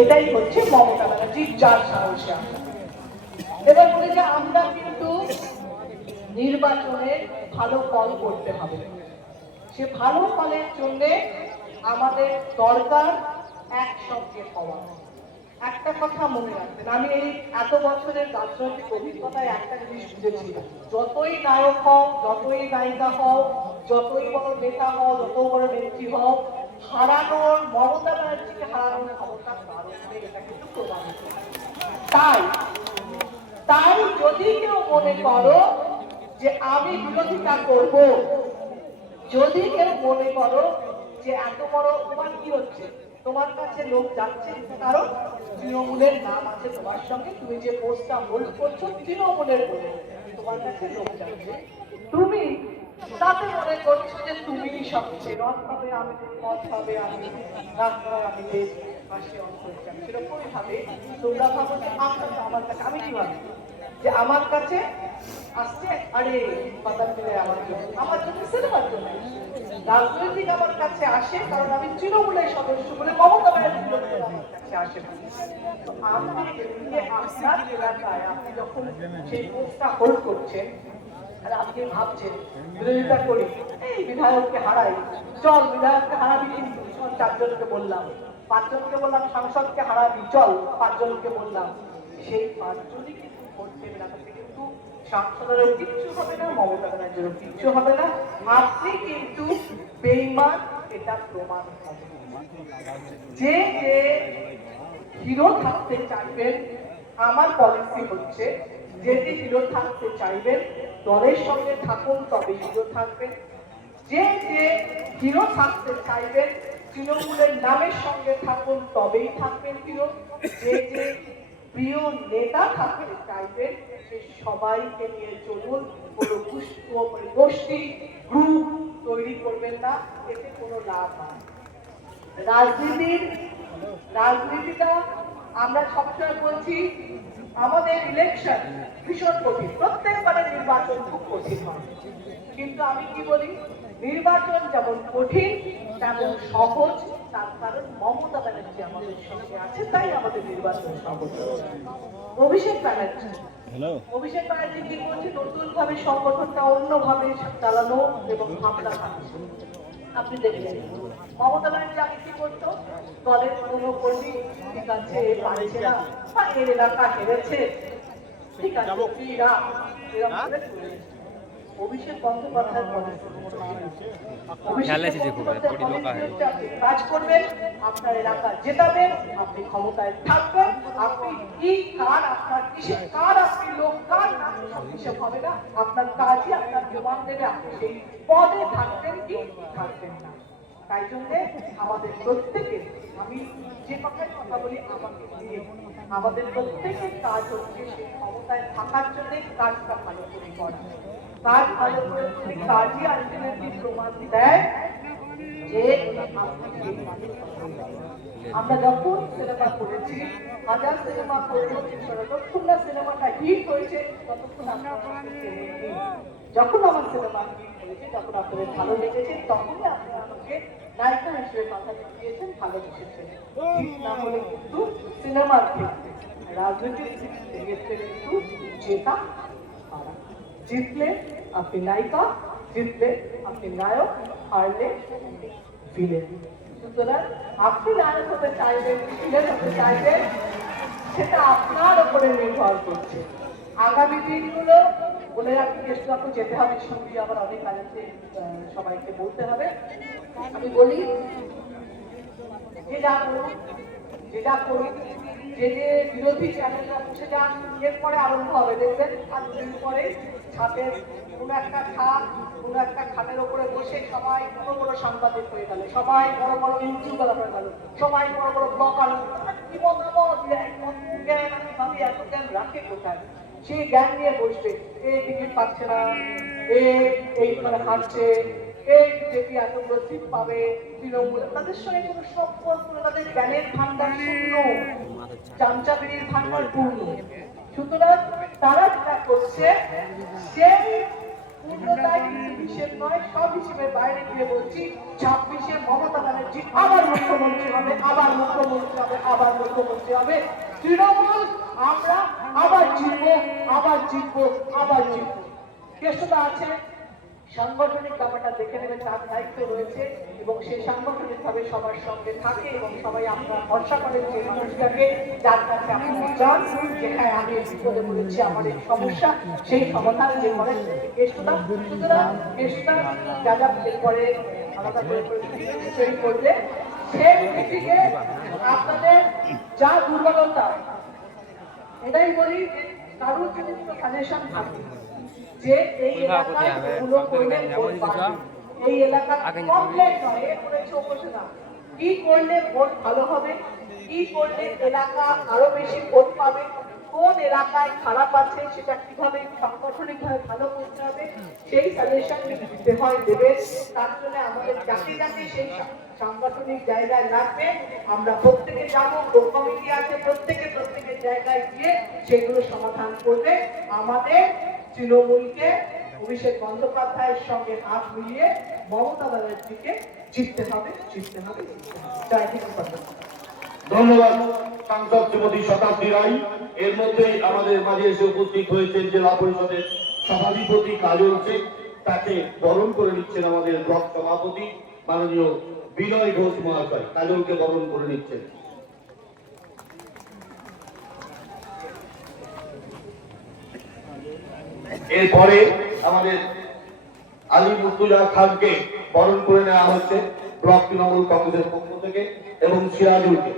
এটাই হচ্ছে মমতা ব্যানার্জির যার সাহসে। এবার বলে যে আমরা কিন্তু নির্বাচনে ভালো ফল করতে হবে, সে ভালো ফলের জন্য আমাদের দরকার একসঙ্গে হওয়া। একটা কথা মনে রাখবেন, আমি এই এত বছরের রাজনৈতিক অভিজ্ঞতায় একটা জিনিস বুঝেছি, যতই নায়ক হও, যতই নায়িকা হও, যতই বড় নেতা হও, যত বড় নেত্রী হও, হারানোর, মমতা ব্যানার্জিকে হারানোর ক্ষমতা কারণ নেই, এটা কিন্তু প্রমাণিত। তাই তাই যদি কেউ মনে করো যে আমি বিরোধিতা করব, যদি কেউ মনে করো যে এত বড়, তোমার কি হচ্ছে, তোমার কাছে লোক যাচ্ছে কারণ তৃণমূলের নাম আছে তোমার সঙ্গে, তুমি যে পোস্টটা হোল্ড করছো তৃণমূলের বলে তোমার কাছে লোক যাচ্ছে, তুমি তাতে মনে করছো যে তুমি সবচেয়ে রথ হবে, আমি পথ হবে, আমি রাস্তায়, আমি দেশ পাশে অন্তর যাবো, সেরকমই ভাবে তোমরা ভাবো যে আমার কাছে, আমি কি ভাবি যে আমার কাছে আসছে, আরে বাজার মিলে আমার জন্য সিনেমার জন্য রাজনৈতিক আমার কাছে আসে কারণ আমি তৃণমূলের সদস্য বলে মমতা ব্যানার্জি লোকেরা আমার কাছে আসে। আপনার এলাকায় আপনি যখন সেই পোস্টটা হোল্ড করছেন আর আপনি ভাবছেন বিরোধিতা করি, এই বিধায়ককে হারাই, চল বিধায়ককে হারাবি, কিন্তু চারজনকে বললাম, পাঁচজনকে বললাম সাংসদকে হারাবি, চল পাঁচজনকে বললাম, সেই পাঁচজনই কিন্তু ভোট দেবে না, কিন্তু সাংসদেরও কিচ্ছু হবে না, মমতা ব্যানার্জিরও কিচ্ছু হবে না, আপনি কিন্তু বেঈমান, এটা প্রমাণ হবে। যে যে হিরো থাকতে চাইবেন, আমার পলিসি হচ্ছে যে যে হিরো থাকতে চাইবেন দলের সঙ্গে থাকুন, তবে হিরো থাকবেন। যে যে হিরো থাকতে চাইবেন তৃণমূলের নামের সঙ্গে থাকুন, তবেই থাকবেন হিরো। যে যে প্রিয় নেতা থাকতে চাইবেন সে সবাইকে নিয়ে চলুন, কোনো গোষ্ঠী গ্রুপ তৈরি করবেন না, এতে কোনো লাভ হয়। রাজনীতিটা আমরা সবসময় বলছি, আমাদের ইলেকশন ভীষণ কঠিন, প্রত্যেকবারের নির্বাচন খুব কঠিন হয়, কিন্তু আমি কি বলি, নির্বাচন যেমন কঠিন তেমন সহজ, তার কারণ মমতা ব্যানার্জি আমাদের সঙ্গে আছে, তাই আমাদের নির্বাচন সহজ। অভিষেক ব্যানার্জি কি করছে, নতুন ভাবে সংগঠনটা অন্যভাবে চালানো এবং ভাবনা ভাবছে। আপনি দেখলেন মমতা ব্যানার্জি আগে কি করতো, দলের কোনো কর্মী ঠিক আছে পারছে না বা এর এলাকা হেরেছে, ঠিক আছে অভিষেক বন্দ্যোপাধ্যায় কাজ করবেন, আপনার এলাকা জেতাবেন, আপনি ক্ষমতায় থাকবেন, আপনি কি কার, আপনার কিসের কার, আপনি লোক কার হিসেব হবে না, আপনার কাজই আপনার প্রমাণ দেবে আপনি সেই পদে থাকবেন কি থাকবেন না। তাই জন্যে আমাদের প্রত্যেকের, আমি যে কথায় কথা বলি আমাকে নিয়ে, আমাদের প্রত্যেকের কাজ হচ্ছে সেই ক্ষমতায় থাকার জন্য কাজটা ভালো করে করা। কাজ ভালো করে কাজই আলটিমেটলি প্রমাণ দেয় যে আমরা যখন সিনেমা করেছি, হাজার সিনেমা করেছি, যতক্ষণ না সিনেমাটা হিট হয়েছে ততক্ষণ যখন আমার সিনেমা হিট হয়েছে, যখন আপনাদের ভালো লেগেছে, তখনই আপনারা আমাকে নায়িকা হিসেবে কথা দিয়েছেন, ভালোবেসেছেন। হিট না হলে কিন্তু সিনেমার ক্ষেত্রে, রাজনৈতিক ক্ষেত্রে কিন্তু জেতা হারা। জিতলে আপনি নায়িকা, জিতলে আপনি নায়ক, হারলে ভিলেন। সুতরাং আপনি নায়ক হতে চাইবেন, ভিলেন হতে চাইবেন, সেটা আপনার উপরে নির্ভর করছে। আগামী দিনগুলো বলে রাখি, যখন যেতে হবে সঙ্গে আবার অনেক কাজ আছে, সবাইকে বলতে হবে। আমি বলি যে যা করুন, যে যে বিরোধী চ্যানেলরা বসে যান, এরপরে আরম্ভ হবে, দেখবেন আর দুদিন পরে ছাদের কোনো একটা খাটের ওপরে বসে সবাই বড় বড় সাংবাদিক হয়ে গেল, সবাই বড় বড় ইউটিউবার হয়ে গেল, সবাই বড় বড় ব্লগার, কি মতামত জ্ঞান, আমি ভাবি এত জ্ঞান রাখে কোথায়, সেই জ্ঞান নিয়ে বসবে, এই টিকিট পাচ্ছে না, এইখানে হাঁটছে, এই বিজেপি এতগুলো সিট পাবে, তৃণমূল, তাদের সঙ্গে কোনো সম্পর্ক, তাদের জ্ঞানের ভান্ডার শূন্য, চামচাগিরির ভান্ডার পূর্ণ। সুতরাং তারা যেটা করছে, সেই পূর্ণতায় হিসেব নয়, সব হিসেবের বাইরে গিয়ে বলছি 26-এ মমতা ব্যানার্জি আবার মুখ্যমন্ত্রী হবে, আবার মুখ্যমন্ত্রী হবে, আবার মুখ্যমন্ত্রী হবে। তৃণমূল আমরা আবার জিতবো, আবার জিতবো, আবার জিতবো। কেষ্টদা আছে, সাংগঠনিক ব্যাপারটা দেখে নেবে, তার দায়িত্ব রয়েছে এবং সে সাংগঠনিক ভাবে সবার সঙ্গে থাকে এবং সবাই আপনারা ভরসা করেন যে মানুষটাকে, যার কাছে আপনারা যান যে হ্যাঁ আমি বিপদে বলেছি, আমার এই সমস্যা, সেই সমাধান যে করেন কেষ্টদা। সুতরাং কেষ্টদা যা যা এরপরে আলাদা করে তৈরি করলে সেই মিটিংয়ে আপনাদের যা দুর্বলতা, এটাই বলি যে কারোর যদি কোনো সাজেশন থাকে যে এই এলাকায় গুলো করলে ভোট পাবে, এই এলাকার কমপ্লেন নয়, এ করেছে ও করছে না, কি করলে ভোট ভালো হবে, কি করলে এলাকা আরো বেশি ভোট পাবে, কোন এলাকায় খারাপ আছে সেটা কিভাবে সাংগঠনিক ভাবে ভালো করতে হবে, সেই সাজেশন দিতে হয় দেবে। তার জন্য আমাদের যাকে যাকে সেই সাংগঠনিক জায়গায় লাগবে আমরা প্রত্যেকে যাবো, কোর কমিটি আছে, প্রত্যেকের জায়গায় গিয়ে সেগুলো সমাধান করবে। আমাদের তৃণমূলকে অভিষেক বন্দ্যোপাধ্যায়ের সঙ্গে হাত মিলিয়ে মমতা ব্যানার্জিকে জিততে হবে, জিততে হবে, জিততে হবে। জয় হিন্দ। ধন্যবাদ সাংসদ শ্রীমতী শতাব্দী রায়। এর মধ্যেই আমাদের মাঝে এসে উপস্থিত হয়েছেন জেলা পরিষদের সভাধিপতি কাজল শেখ। তাকে বরণ করে নিচ্ছেন আমাদের ব্লক সভাপতি মাননীয় বিনয় ঘোষ মহাশয়। কাজলকে বরণ করে নিচ্ছেন। এরপরে আমাদের আলী মুর্তুজা খানকে বরণ করে নেওয়া হচ্ছে ব্লক তৃণমূল কংগ্রেসের পক্ষ থেকে এবং সিরাজুলকে।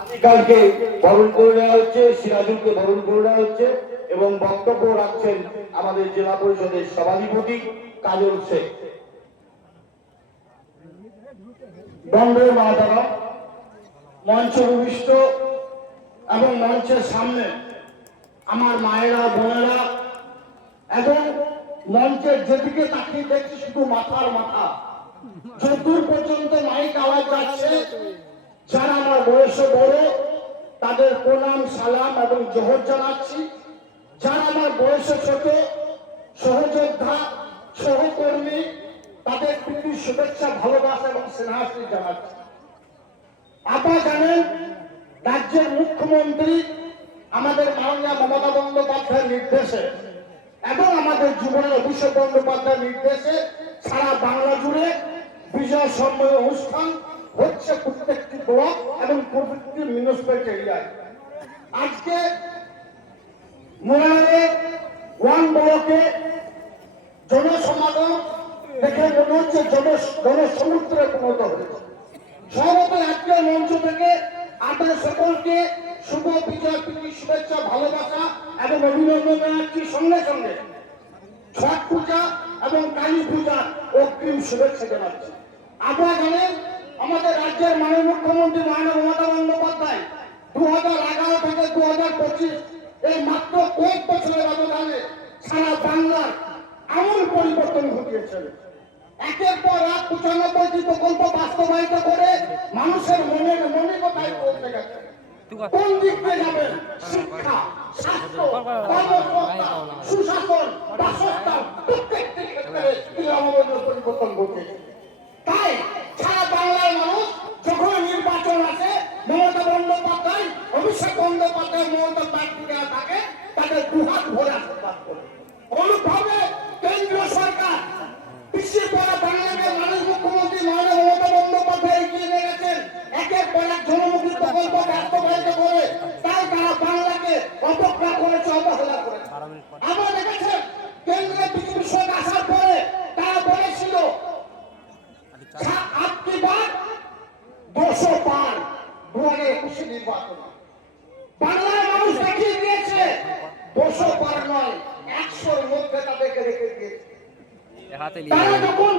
আলিকালকে বরণ করে নেওয়া হচ্ছে, সিরাজুলকে বরণ করে নেওয়া হচ্ছে এবং বক্তব্য রাখছেন আমাদের জেলা পরিষদের সভাধিপতি কাজল শেখ। বন্দে মাতারা, মঞ্চ ভূমিষ্ঠ এবং মঞ্চের সামনে আমার মায়েরা, বোনেরা এবং মঞ্চের যেদিকে তাকিয়ে দেখছি শুধু মাথার মাথা, যতদূর পর্যন্ত মাইক আওয়াজ যাচ্ছে, যারা আমার বয়সে বড় তাদের প্রণাম, সালাম এবং জোহর জানাচ্ছি। যারা আমার বয়সে ছোট, সহযোদ্ধা, সহকর্মী, তাদের প্রীতি, শুভেচ্ছা, ভালোবাসা এবং স্নেহাশীষ জানাচ্ছি। আপনারা জানেন রাজ্যের মুখ্যমন্ত্রী আমাদের মাননীয় মমতা বন্দ্যোপাধ্যায়ের নির্দেশে এবং আমাদের যুবনেতা অভিষেক বন্দ্যোপাধ্যায়ের নির্দেশে সারা বাংলা জুড়ে বিজয় সম্মেলন অনুষ্ঠান হচ্ছে প্রত্যেকটি ব্লক এবং প্রত্যেকটি মিউনিসিপ্যালিটি এরিয়ায়। আজকে মোরারের ওয়ান ব্লকে জনসমাগম দেখে মনে হচ্ছে জনসমুদ্রে পরিণত হয়েছে। সর্বত আজকের মঞ্চ থেকে আপনাদের সকলকে শুভ বিজয়, প্রীতি, শুভেচ্ছা, ভালোবাসা এবং অভিনন্দন জানাচ্ছি। সঙ্গে সঙ্গে ছট পূজা এবং কালী পূজার অগ্রিম শুভেচ্ছা জানাচ্ছি। আপনারা জানেন আমাদের রাজ্যের মাননীয় মুখ্যমন্ত্রী মাননীয় মমতা বন্দ্যোপাধ্যায় 2011 থেকে 2025 এই মাত্র কয়েক বছরের ব্যবধানে সারা বাংলার আমূল পরিবর্তন ঘটিয়েছেন। একের পর এক 95টি প্রকল্প বাস্তবায়িত করে মানুষের মনে কোথায় পৌঁছে গেছে। কোন দিক দিয়ে যাবেন? শিক্ষা, স্বাস্থ্য, কর্মসংস্থান, সুশাসন, বাসস্থান, প্রত্যেকটি ক্ষেত্রে তিনি আমাদের পরিবর্তন ঘটেছে। তাই সারা বাংলার মানুষ যখন নির্বাচন আসে মমতা বন্দ্যোপাধ্যায়, অভিষেক বন্দ্যোপাধ্যায়, মমতা প্রার্থী যারা থাকে তাদের দুহাত ভরে আশীর্বাদ করে। অনুভাবে কেন্দ্রীয় সরকার পিছিয়ে পড়া বাংলাকে মানুষ মুখ্যমন্ত্রী মাননীয় মমতা বন্দ্যোপাধ্যায় এগিয়ে নিয়ে গেছেন একের পর এক জনমুখী প্রকল্প বাস্তবায়িত করে। তাই তারা বাংলাকে অবজ্ঞা করেছে, অবহেলা করেছে। আমরা দেখেছেন কেন্দ্রে বিজেপি সরকার আসার পরে তারা বলেছিল 8টি বার 200 পার 2021 নির্বাচন। বাংলার মানুষ দেখিয়ে দিয়েছে 200 পার নয়, 100-র মধ্যে তাদেরকে রেখে দিয়েছে। তারা যখন